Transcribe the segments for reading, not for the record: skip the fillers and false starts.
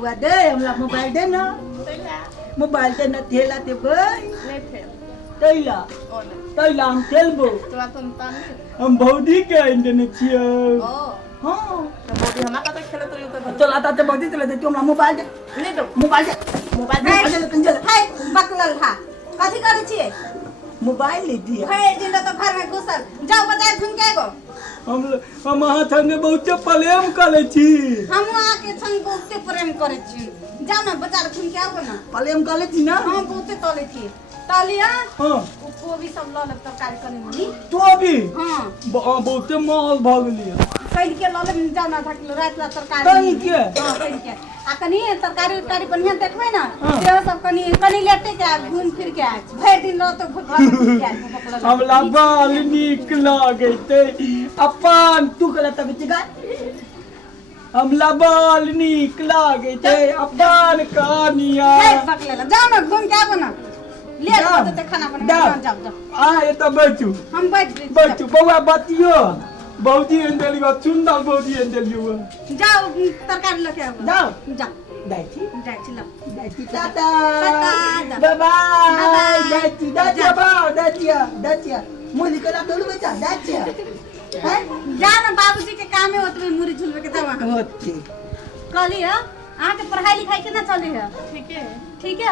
बउआ दे हमरा मोबाइल दे ना मोबाइल दे ना थेला ते भाई तैला तैला हम खेलबो हम भौजी के इंटरने छियो हां भौजी हमरा कत खेलत रहियो त चल आता ते भौजी चले तू हमरा मोबाइल दे नहीं दो मोबाइल दे कंजल हाय बकलल था कथि करे छिए मोबाइल ले दिया है दिन तो घर में घुसल जाओ बाजार घूम के आगो हम अहाँ संगे बहुत प्रेम करे छी हम आके संग बहुत प्रेम करे छी जाओ ना बाजार घूम के आओ ना प्रेम करे छी ना हां बहुत तले थी तालिया हां वो भी सब ल लग तरकारी कने मनी तो भी हां बहुत माल भ गेलिए कहि के ल ले जाओ ना था रात ला तरकारी कहि के हां कहि के आ कनी तरकारी बढ़िया देखबै ना से सब कनी लेटे के घूम फिर के आ भर दिन रह तो घर के हम लाबाल नीक लागे ते अपन तू कला तब जगा हम लाबाल नीक लागे ते अपन कहानिया बकलेला जाओ ना घूम के आबो ना ले तो खाना बना जाओ आ ये तो बैठू हम बैठू बउआ बतियो बहुती एंडली बा सुंदर बहुती एंडली हुआ जाओ तरकारी लेके आओ जाओ दाची लो टाटा बाय बाय दाचिया मोली कला तोड़ बेटा दाचिया है जा ना बाबूजी के काम है ओतबे मुरी झुलवे के जावा होती कहली है आ के पढ़ाई लिखाई केना चले है ठीक है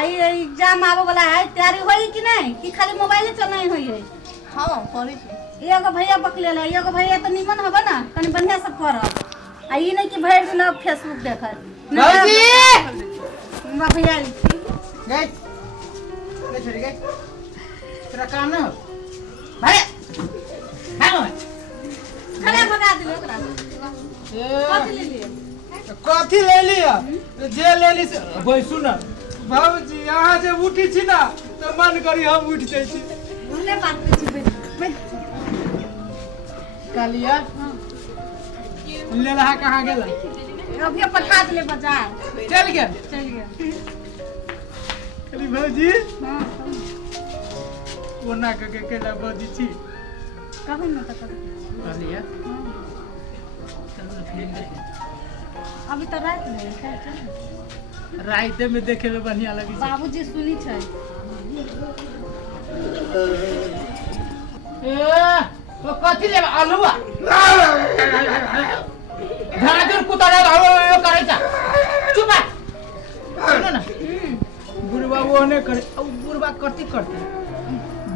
आई एग्जाम आवे वाला है तैयारी होई कि नहीं कि खाली मोबाइल चलाए होई है हां करी एगो भैया बकलेला एगो भैया तो निमन हबे ना कनी बढ़िया से पढ़ आ ई नहीं कि भर दिन फेसबुक देखत बाबूजी बा भैया गए ले छोड़ी गए तेरा काम ना भाई भागो खड़े भगा दिलो ओकरा कथि ले लिया जे ले ली भाई सुन बाबूजी यहाँ जे उठी छी ना तो मन करी हम उठ जाई छी बोले बात छी कालिया ले रहा कहाँ गेला अभी पठा दिले बाजार चल गया कली भौजी हां ओना के केला भौजी छी कहू न त कालिया अभी तो रात में चल रात में देखे में बढ़िया लगी बाबूजी सुनी छै तो कथि ले आलूआ धादुर कुतारा हो करे छ चुप सुनो ना बुढ़वा वो ने करे अब बुढ़वा कथि करते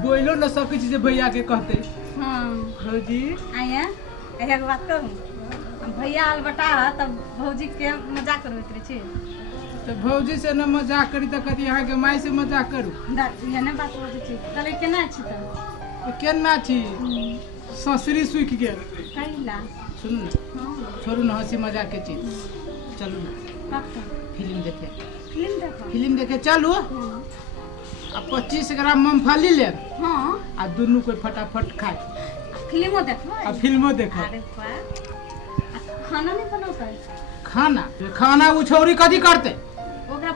बोलो न सकै छी जे भैया के कहते हां भौजी आया एक बात कहूं भैया आल बटा तब भौजी के मजाक करैत रहे छी तो भौजी से न मजाक करी त कथि यहां के माई से मजाक करू ये ने बात बोलै छी तले केना छी त केना छी ससुरी सुख गेल कहिला सुन छोड़ू न हंसी मजाक के चीज चलू ना फिल्म देखे चलू आ 25 ग्राम मूंगफली ले हां आ दुनू कोई फटाफट खाए फिल्मो देखो आ फिल्मो देखो अरे वाह खाना नहीं बनाता खाना वो छोरी कथि करते ओकरा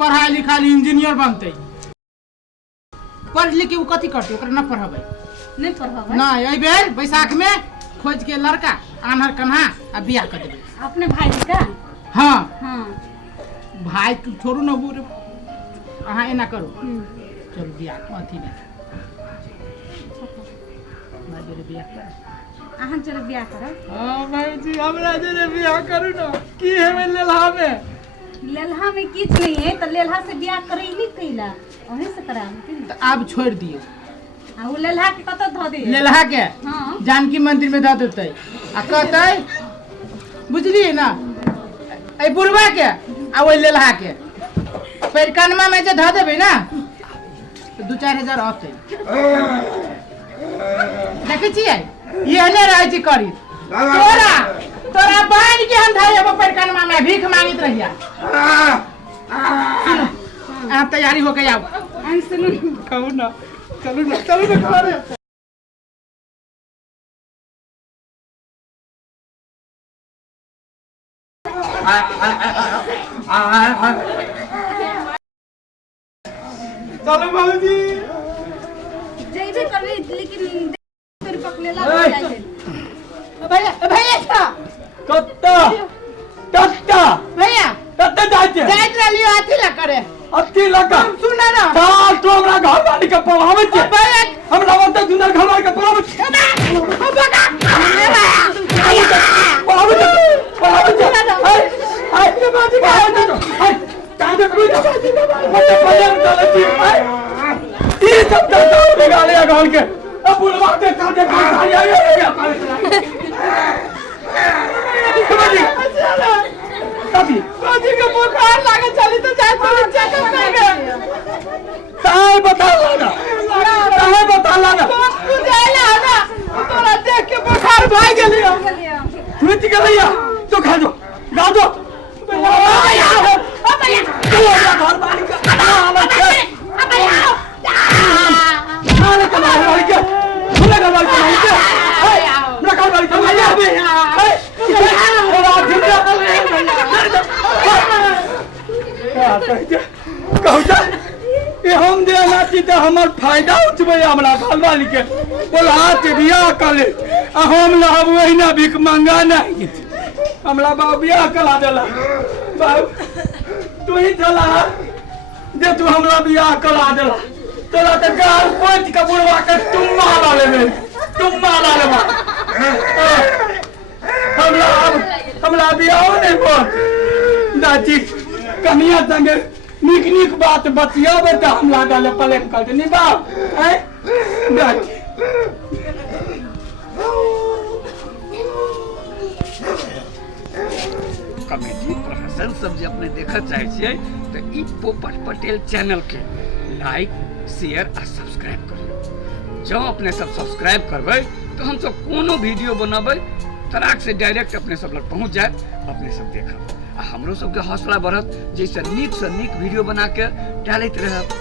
पढ़ाई लिखाई इंजीनियर बनते पढ़ लिख के वो कथि करते ओकरा न पढ़ाबै नहीं पढ़ाबै ना एई बेर बैसाख में खोज के लड़का आनहर कन्हा आ बियाह कर देबै अपने भाई का हां भाई छोड़ू न बुर अहाँ एना करू चल बियाह अथी नहीं मारे बियाह कर अहाँ चल बियाह कर हां भाई जी हमरा जे बियाह करू न की हमें लेलहा में किछ नहीं है त लेलहा से बियाह करैली कैला ओही से करा त अब छोड़ दिए आ उ लेलहा के कत ध दे लेलहा के हां जानकी मंदिर में ध देतै आ कहतै बुझली ना ए बुढ़वा के आ ओइ लेलहा के पैरकनमा में जे ध देबै ना तो 2-4 हजार आते देखै छियै एहने रहै छी करी तोरा बहन के हम धरे एगो पैरकनमा में भीख मांगत रहिया आप तैयारी हो के आओ हम सुन कहू ना चलू ना घरे चलो बाबूजी जइबे करबे लेकिन तेरे पकलेला भैया कत्ता टट्टा भैया टट्टा जाइए जाइत रहलियो अथी ला करे अथी लगा सुना ना साल तो हमरा घर वाली के पढ़ावे छे भैया हमरा ओते सुंदर घर वाली के पढ़ावे छे पढ़ावे छे आई के बाजी का आई काजे कोई बाजी का मत पढ़न चले छी आई ई सब तो बिगाड़े घर के अब बुलवा के काजे कोई आई आई कभी बाजी के बुखार लागे चली तो जाए तो चेकअप करेंगे ताई बता लाना ताई बता लाना तू जाइला ना तोरा देख के बुखार भाग गेलियो तू ठीक है भैया तो खा दो गा दो भैया तू अपना घर वाली का भैया खाने का घर वाली का खुला घर वाली का मेरा घर वाली का भैया कहता ये हम देना तो हमार फायदा उठबे हमरा बाल वाली के बोला के बियाह कर ले हम लहब वही ना भीख मंगा नहीं हमरा बाबू बियाह करा देला बाबू तू ही चला जे तू हमरा बियाह करा देला तोरा तो गाल पोंछ के बुढ़वा के तुम मारा ले हमरा बियाह नहीं बोल दादी कनिया संगे निक निक बात बतियाबे त हम लागल प्लेन कर देनी बाप हैं दादी कॉमेडी प्रहसन सब जे अपने देखा चाहे छियै तो ई पोपट पटेल चैनल के लाइक शेयर और सब्सक्राइब करियो जो अपने सब सब्सक्राइब करबै तो हम सब कोनो वीडियो बनाबै तराक से डायरेक्ट अपने सब लग पहुंच जाए अपने सब देखब आ हमरो सब के हौसला बढ़त जैसे नीक से नीक वीडियो बना के डालैत रहब।